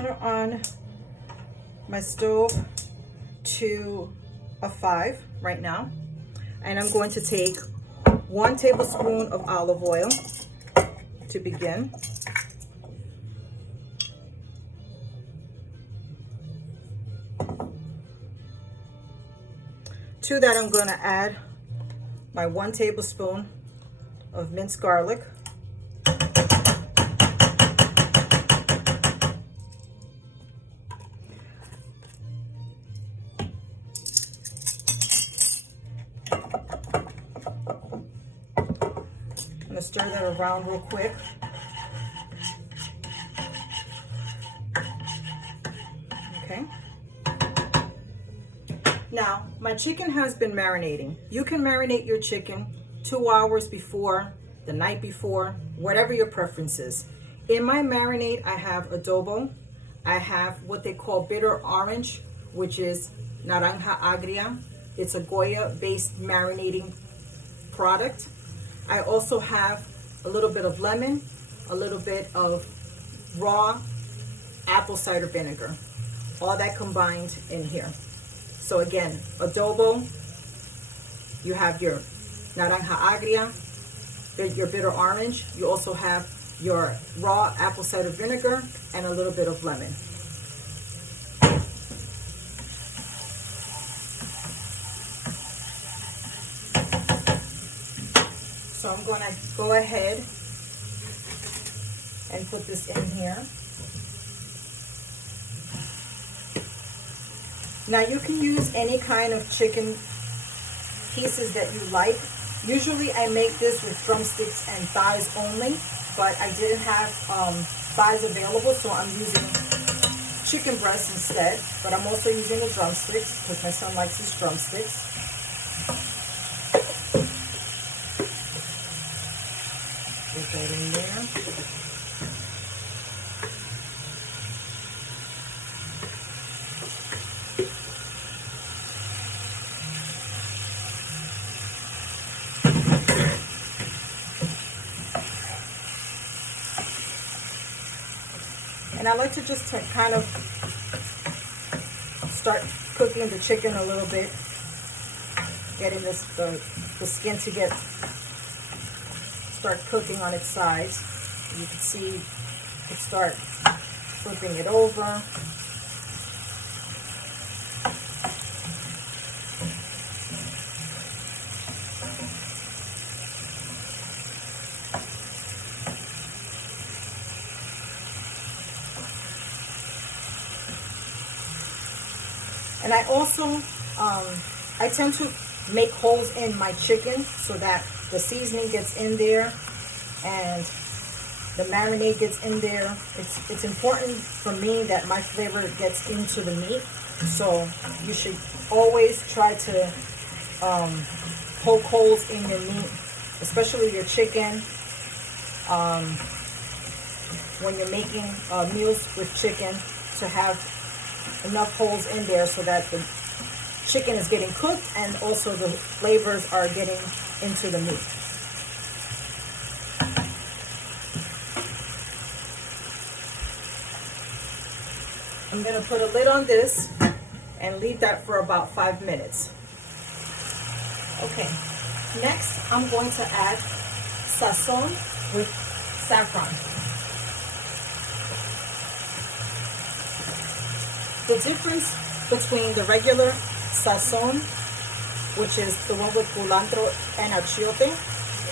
turn on my stove to a 5 right now, and I'm going to take 1 tablespoon of olive oil to begin. To that, I'm going to add my 1 tablespoon of minced garlic. I'm going to stir that around real quick. Okay. Now, my chicken has been marinating. You can marinate your chicken 2 hours before, the night before, whatever your preference is. In my marinade, I have adobo. I have what they call bitter orange, which is Naranja Agria. It's a Goya-based marinating product. I also have a little bit of lemon, a little bit of raw apple cider vinegar. All that combined in here. So again, adobo, you have your Naranja Agria, your bitter orange. You also have your raw apple cider vinegar and a little bit of lemon. So I'm going to go ahead and put this in here. Now you can use any kind of chicken pieces that you like. Usually I make this with drumsticks and thighs only, but I didn't have thighs available, so I'm using chicken breast instead. But I'm also using the drumsticks because my son likes his drumsticks. Put that in there. And I like to just kind of start cooking the chicken a little bit, getting the skin to start cooking on its sides. You can see it start flipping it over. And I also, I tend to make holes in my chicken so that the seasoning gets in there and the marinade gets in there. It's important for me that my flavor gets into the meat. So you should always try to poke holes in your meat, especially your chicken. When you're making meals with chicken, to have enough holes in there so that the chicken is getting cooked and also the flavors are getting into the meat. I'm going to put a lid on this and leave that for about 5 minutes. Okay, next I'm going to add Sazon with saffron. The difference between the regular Sazon, which is the one with culantro and achiote,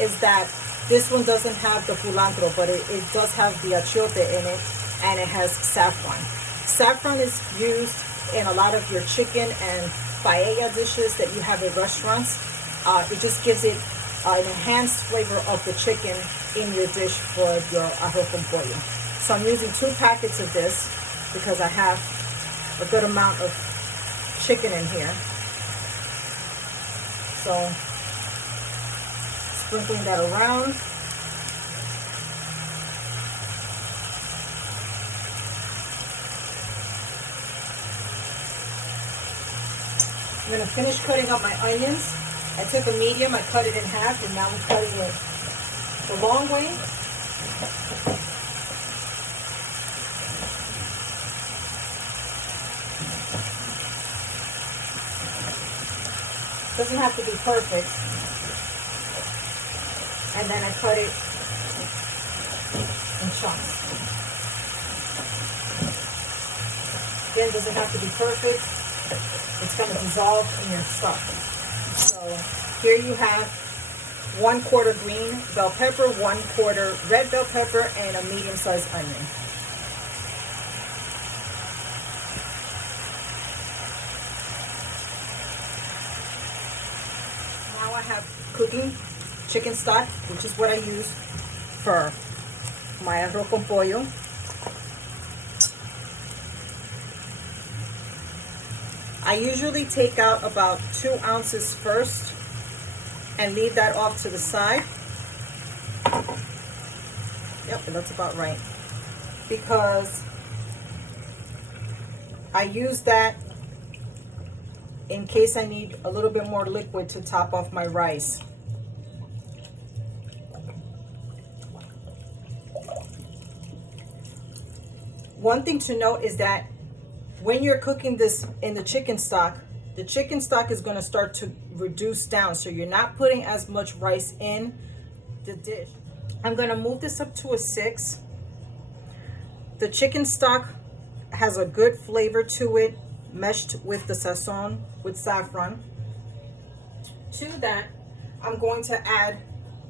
is that this one doesn't have the culantro, but it does have the achiote in it, and it has saffron. Saffron is used in a lot of your chicken and paella dishes that you have at restaurants. It just gives it an enhanced flavor of the chicken in your dish for your arroz con pollo. So I'm using 2 packets of this because I have a good amount of chicken in here. So sprinkling that around. I'm going to finish cutting up my onions. I took a medium, I cut it in half, and now I'm cutting it the long way. Doesn't have to be perfect. And then I cut it in chunks. Again, doesn't have to be perfect. It's going to dissolve in your stuff. So here you have 1/4 green bell pepper, 1/4 red bell pepper, and a medium-sized onion. Now I have cooking chicken stock, which is what I use for my arroz con pollo. I usually take out about 2 ounces first and leave that off to the side. Yep, that's about right. Because I use that in case I need a little bit more liquid to top off my rice. One thing to note is that when you're cooking this in the chicken stock is going to start to reduce down, so you're not putting as much rice in the dish. I'm going to move this up to a 6. The chicken stock has a good flavor to it, meshed with the Sazon, with saffron. To that, I'm going to add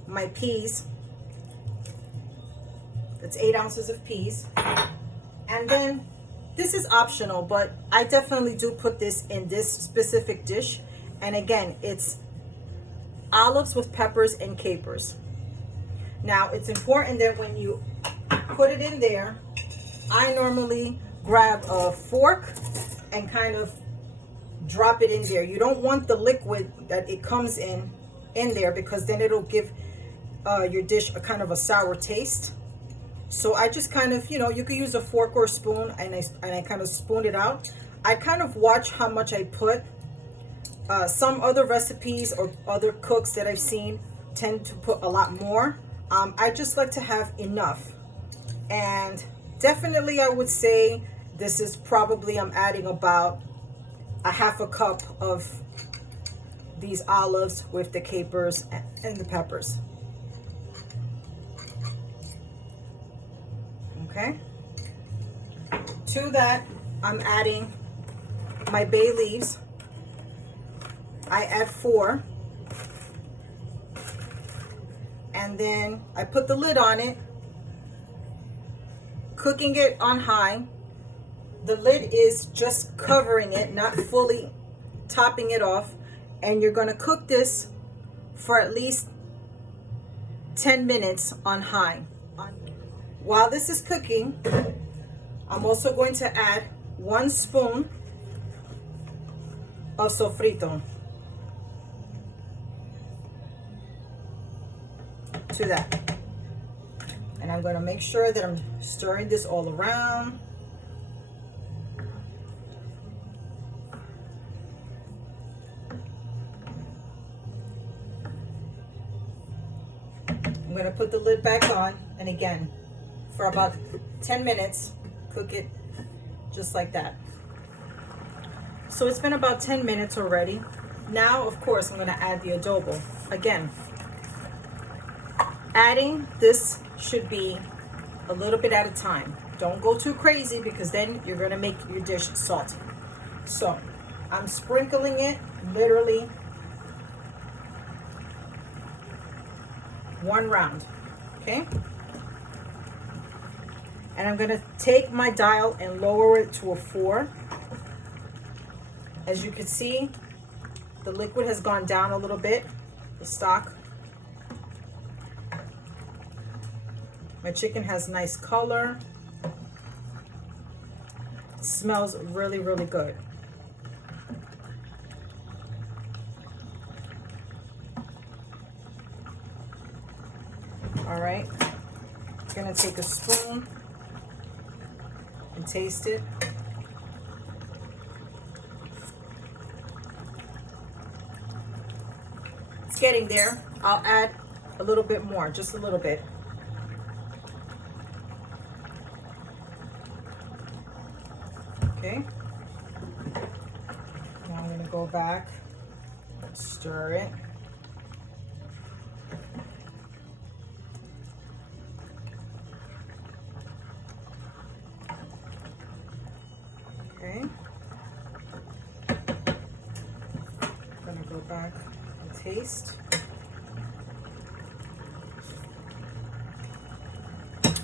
my peas. That's 8 ounces of peas. And then this is optional, but I definitely do put this in this specific dish. And again, it's olives with peppers and capers. Now, it's important that when you put it in there, I normally grab a fork and kind of drop it in there. You don't want the liquid that it comes in there, because then it'll give your dish a kind of a sour taste. So I just kind of, you could use a fork or a spoon, and I kind of spoon it out. I kind of watch how much I put. Some other recipes or other cooks that I've seen tend to put a lot more. I just like to have enough. And definitely I would say this is probably, I'm adding about a 1/2 cup of these olives with the capers and the peppers. Okay. To that, I'm adding my bay leaves. I add 4. And then I put the lid on it, cooking it on high. The lid is just covering it, not fully topping it off. And you're going to cook this for at least 10 minutes on high. While this is cooking, I'm also going to add 1 spoon of sofrito to that. And I'm going to make sure that I'm stirring this all around. I'm going to put the lid back on, and again, for about 10 minutes, cook it just like that. So it's been about 10 minutes already. Now, of course, I'm going to add the adobo. Again, adding this should be a little bit at a time. Don't go too crazy, because then you're going to make your dish salty. So I'm sprinkling it literally 1 round. Okay. And I'm going to take my dial and lower it to a 4. As you can see, the liquid has gone down a little bit, the stock. My chicken has nice color. It smells really, really good. All right, I'm gonna take a spoon and taste it. It's getting there. I'll add a little bit more, just a little bit. Okay. gonna go back, stir it. Okay. Gonna go back and taste.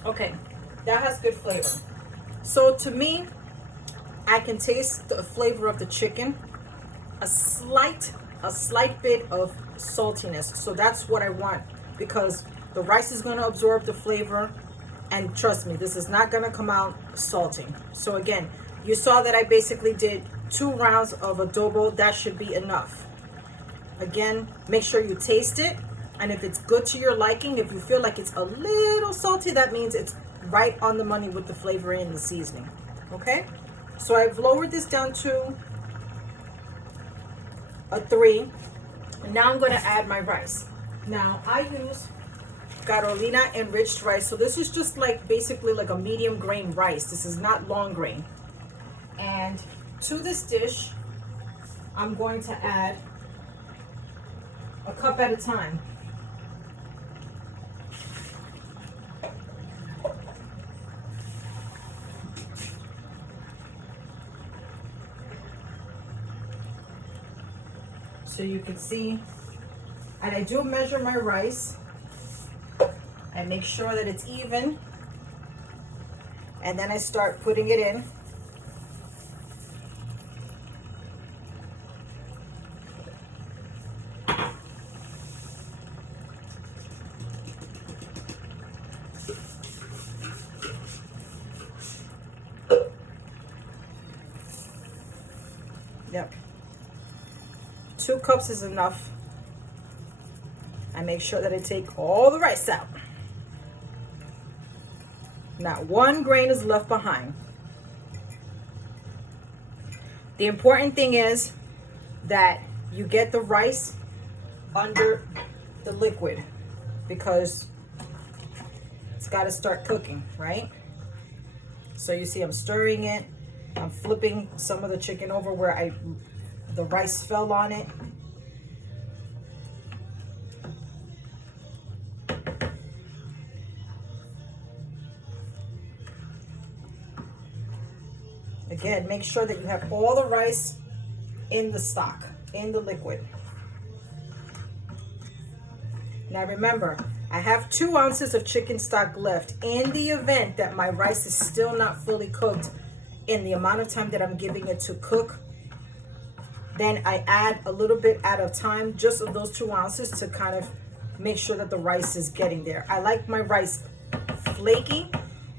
Okay, that has good flavor. So to me, I can taste the flavor of the chicken, a slight bit of saltiness. So that's what I want, because the rice is going to absorb the flavor, and trust me, this is not going to come out salty. So again, you saw that I basically did 2 rounds of adobo. That should be enough. Again, make sure you taste it, and if it's good to your liking, if you feel like it's a little salty, that means it's right on the money with the flavor and the seasoning. Okay, so I've lowered this down to a 3, and now I'm going to add my rice. Now I use Carolina enriched rice, so this is just like basically like a medium grain rice. This is not long grain. And to this dish, I'm going to add a cup at a time. So you can see, and I do measure my rice. I make sure that it's even, and then I start putting it in. Yep. 2 cups is enough. I make sure that I take all the rice out. Not 1 grain is left behind. The important thing is that you get the rice under the liquid, because it's got to start cooking, right? So you see I'm stirring it. I'm flipping some of the chicken over where the rice fell on it. Again, make sure that you have all the rice in the stock, in the liquid. Now remember, I have 2 ounces of chicken stock left. In the event that my rice is still not fully cooked in the amount of time that I'm giving it to cook, then I add a little bit at a time, just of those 2 ounces, to kind of make sure that the rice is getting there. I like my rice flaky.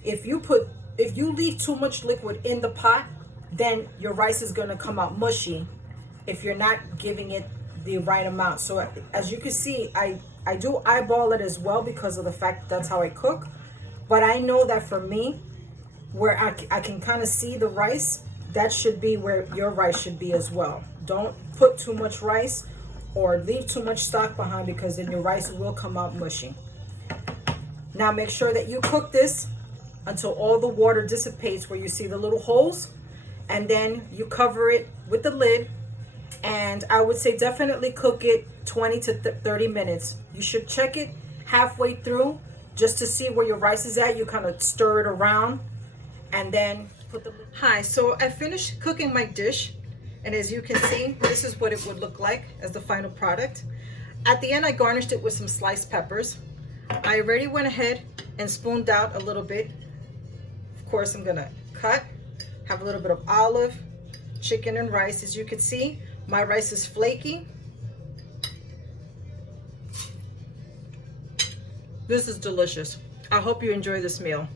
If you leave too much liquid in the pot, then your rice is going to come out mushy if you're not giving it the right amount. So as you can see, I do eyeball it as well, because of the fact that that's how I cook. But I know that for me, where I can kind of see the rice, that should be where your rice should be as well. Don't put too much rice or leave too much stock behind, because then your rice will come out mushy. Now make sure that you cook this until all the water dissipates where you see the little holes, and then you cover it with the lid. And I would say definitely cook it 20 to 30 minutes. You should check it halfway through just to see where your rice is at. You kind of stir it around and then put the lid. Hi, so I finished cooking my dish, and as you can see, this is what it would look like as the final product. At the end, I garnished it with some sliced peppers. I already went ahead and spooned out a little bit. Of course, I'm gonna have a little bit of olive, chicken, and rice. As you can see, my rice is flaky. This is delicious. I hope you enjoy this meal.